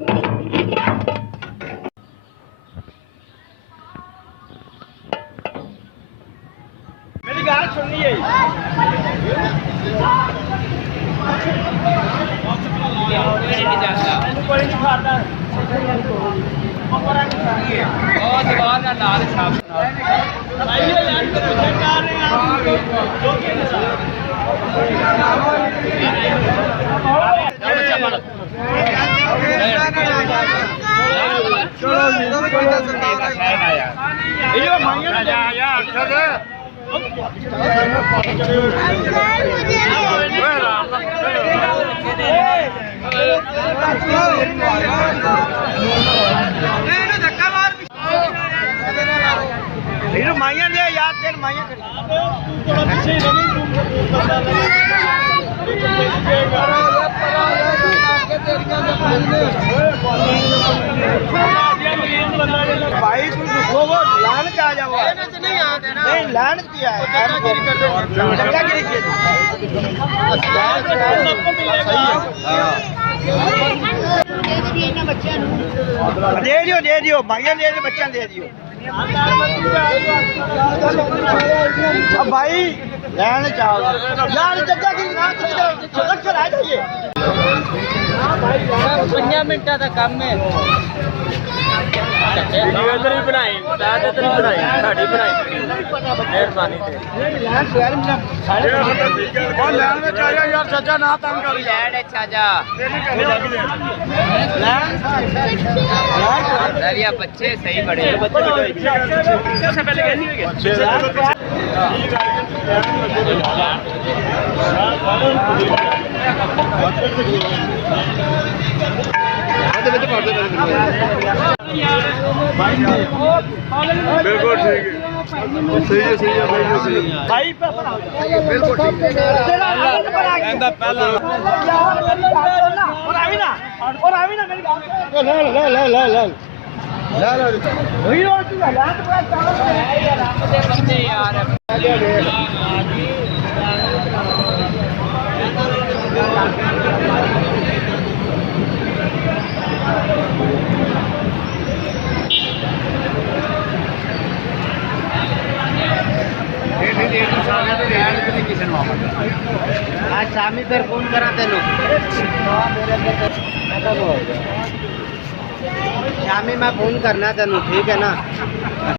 मेरी गाल सुनिए कोई नहीं खाता माइया दे याद तेन माइया भाई तू दुखो वो लान के आ जाओ नहीं लान किया है चंगागिरी की सबको मिलेगा दे दियो भाइयों दे दियो बच्चा दे दियो अब भाई लैन जाओ यार जगह की ना चलक चला जाइए 5 मिनट का काम है इधर ही बनाई साथ इधर ही बनाई साड़ी बनाई मेहरबानी से और लैन में चाचा यार चाचा ना तंग कर लैन है चाचा लैन या बच्चे सही बड़े सबसे पहले कहनी होगी बिल्कुल ठीक है सही है भाई बिल्कुल ठीक है पहला और आवी ना मेरी ले वही रोड तू ला तो बड़ा चावल है यार आप दे बंदे यार आज शामी फिर फोन करा तेन शामी मैं फोन करना तेन ठीक है ना।